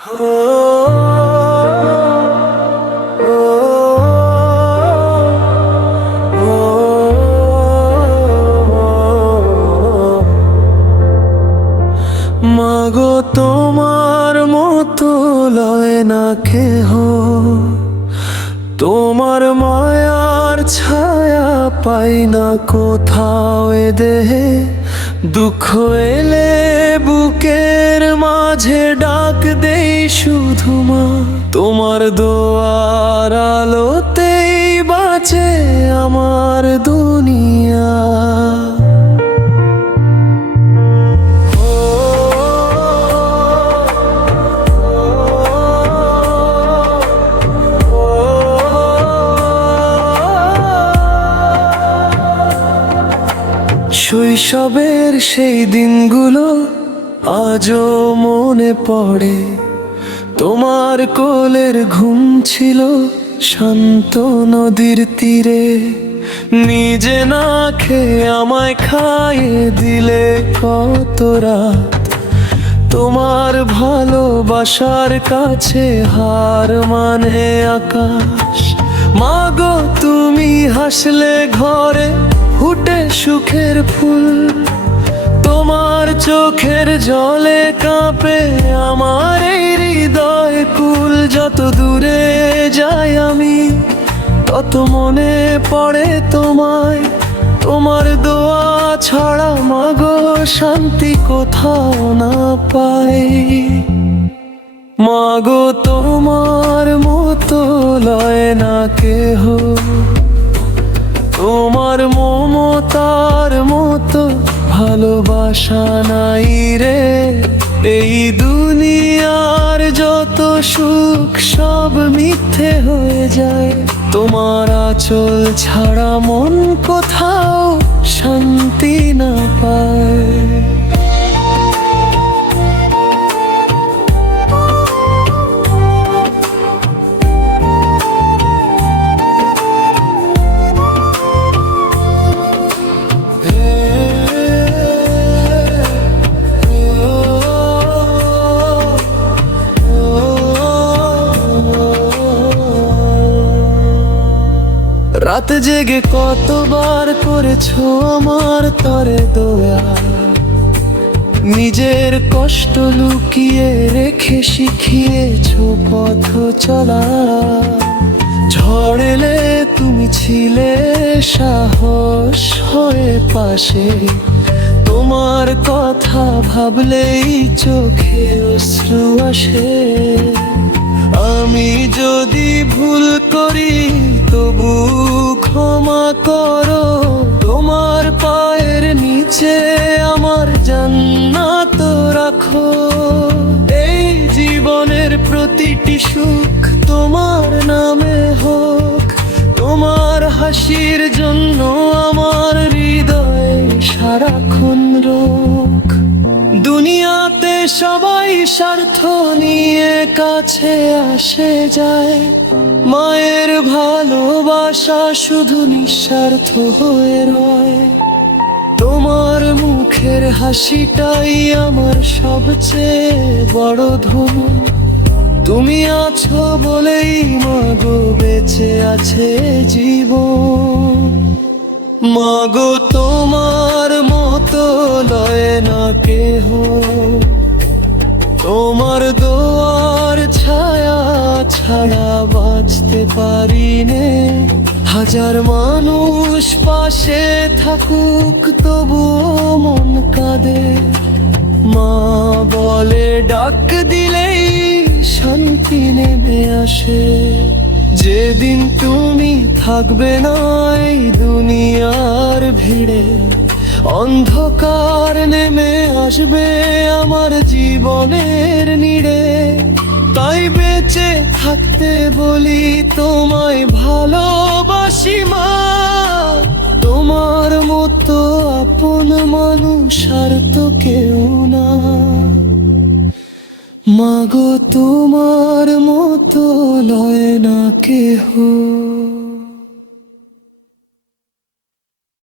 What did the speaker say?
মাগো তোমার মতো লয় না কেহ, তোমার মায়ার ছায়া পাই না কোথাও এ দেহে। দুঃখ এলে বুকের মাঝে ডাক দেই শুধু মা, তোমার দোয়ার আলোতেই বাঁচে আমার দুনিয়া। শৈশবের সেই দিনগুলো আজও মনে পড়ে, তোমার কোলের ঘুম ছিল শান্ত নদীর তীরে। নিজে না খেয়ে আমায় খাইয়ে দিলে কত রাত, তোমার ভালোবাসার কাছে হার মানে আকাশ। মাগো তুমি হাসলে ঘরে ফুটে সুখের ফুল, তোমার চোখের জলে কাঁপে আমার এই হৃদয় কুল। যত দূরে যাই আমি তত মনে পড়ে তোমায়, তোমার দোয়া ছাড়া মাগো শান্তি কোথাও না পাই। মাগো তোমার মতো লয় না কেহ, তোমার মমতার মতো ভালোবাসা নাই রে। এই দুনিয়ার যত সুখ সব মিথ্যে হয়ে যায়, তোমার আঁচল ছাড়া মন কোথাও শান্তি না পায়। রাত জেগে কতবার করেছো আমার তরে দোয়া, নিজের কষ্ট লুকিয়ে রেখে শিখিয়েছো পথ চলা। ঝড় এলে তুমি ছিলে সাহস হয়ে পাশে, তোমার কথা ভাবলেই চোখে অশ্রু আসে। আমি যদি ভুল করি তবু ক্ষমা করো, তোমার পায়ের নিচে আমার জান্নাত রাখো। এই জীবনের প্রতিটি সুখ তোমার নামে হোক, তোমার হাসির জন্য আমার হৃদয় সারাক্ষণ রোক। দুনিয়াতে সবাই স্বার্থ নিয়ে কাছে আসে যায়, মায়ের ভালোবাসা শুধু নিঃস্বার্থ হয়ে রয়। তোমার মুখের হাসিটাই আমার সবচেয়ে বড় ধন, তুমি আছো বলেই মাগো বেঁচে আছে জীবন। মাগো তোমার মতো লয় না কেহ, তোমার দোয়ার ছায়া ছাড়া বাঁচতে পারি নে। হাজার মানুষ পাশে থাকুক তবুও মন কাঁদে, মা বলে ডাক দিলেই শান্তি নেমে আসে। যেদিন তুমি থাকবে না এই দুনিয়ার ভিড়ে, অন্ধকার নেমে আসবে আমার জীবনের নিড়ে। তাই বেঁচে থাকতে বলি তোমায় ভালোবাসি মা, তোমার মতো আপন মানুষ আর তো কেউ না। মাগো তোমার মতো লয় না কেহ।